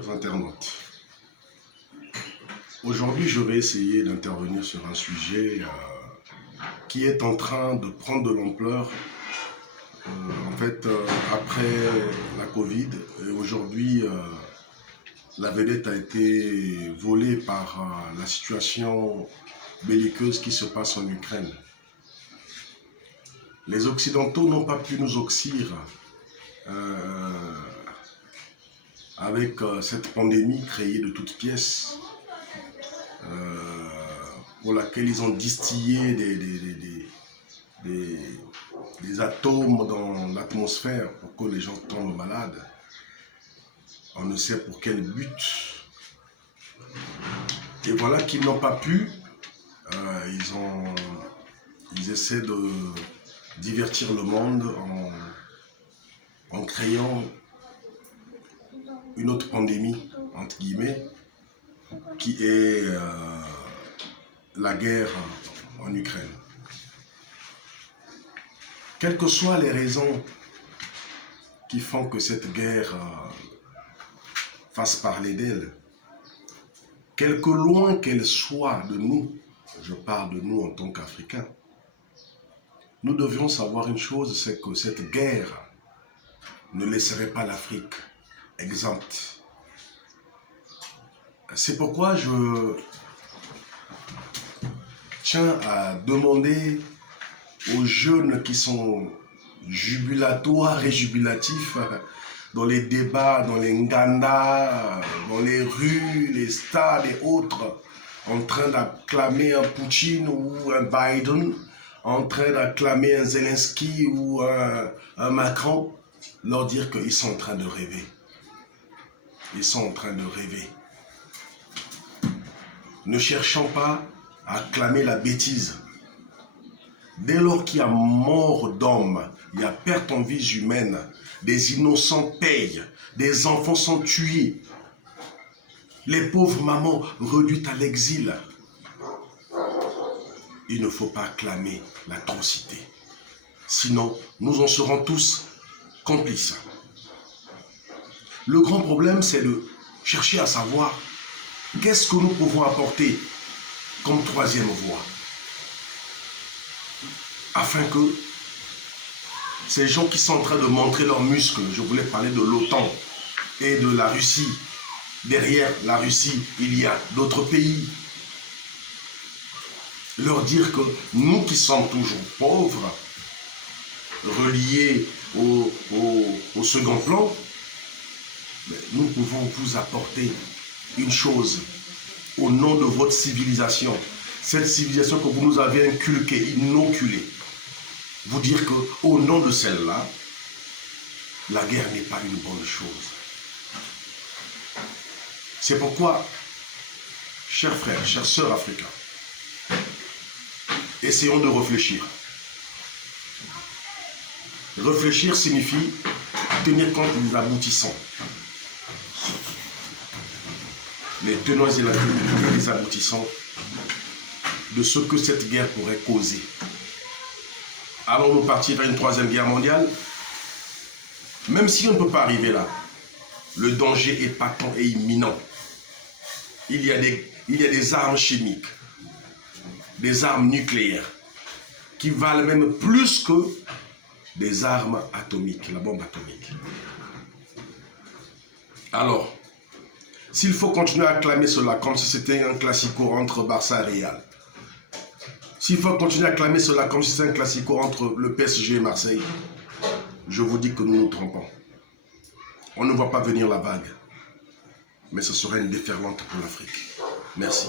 Chers internautes, aujourd'hui je vais essayer d'intervenir sur un sujet qui est en train de prendre de l'ampleur après la Covid. Et aujourd'hui, la vedette a été volée par la situation belliqueuse qui se passe en Ukraine. Les Occidentaux n'ont pas pu nous oxyre avec cette pandémie créée de toutes pièces, pour laquelle ils ont distillé des atomes dans l'atmosphère pour que les gens tombent malades. On ne sait pour quel but. Et voilà qu'ils n'ont pas pu. Ils essaient de divertir le monde en créant une autre pandémie, entre guillemets, qui est la guerre en Ukraine. Quelles que soient les raisons qui font que cette guerre fasse parler d'elle, quelque loin qu'elle soit de nous, je parle de nous en tant qu'Africains, nous devions savoir une chose, c'est que cette guerre ne laisserait pas l'Afrique exempte. C'est pourquoi je tiens à demander aux jeunes qui sont jubilatoires et jubilatifs dans les débats, dans les Nganda, dans les rues, les stades et autres, en train d'acclamer un Poutine ou un Biden, en train d'acclamer un Zelensky ou un Macron, leur dire qu'ils sont en train de rêver. Ils sont en train de rêver. Ne cherchons pas à clamer la bêtise. Dès lors qu'il y a mort d'hommes, il y a perte en vies humaines, des innocents payent, des enfants sont tués, les pauvres mamans réduites à l'exil. Il ne faut pas clamer l'atrocité. Sinon, nous en serons tous complices. Le grand problème, c'est de chercher à savoir qu'est-ce que nous pouvons apporter comme troisième voie, afin que ces gens qui sont en train de montrer leurs muscles, je voulais parler de l'OTAN et de la Russie, derrière la Russie, il y a d'autres pays, leur dire que nous qui sommes toujours pauvres, reliés au second plan, nous pouvons vous apporter une chose au nom de votre civilisation. Cette civilisation que vous nous avez inculquée, inoculée. Vous dire qu'au nom de celle-là, la guerre n'est pas une bonne chose. C'est pourquoi, chers frères, chères sœurs africains, essayons de réfléchir. Réfléchir signifie tenir compte des aboutissants. Les tenants et les aboutissants de ce que cette guerre pourrait causer. Allons-nous partir vers une troisième guerre mondiale? Même si on ne peut pas arriver là, le danger est patent et imminent. Il y a des armes chimiques, des armes nucléaires, qui valent même plus que des armes atomiques, la bombe atomique. Alors, s'il faut continuer à acclamer cela comme si c'était un classico entre Barça et Real, s'il faut continuer à acclamer cela comme si c'était un classico entre le PSG et Marseille, je vous dis que nous nous trompons. On ne voit pas venir la vague, mais ce serait une déferlante pour l'Afrique. Merci.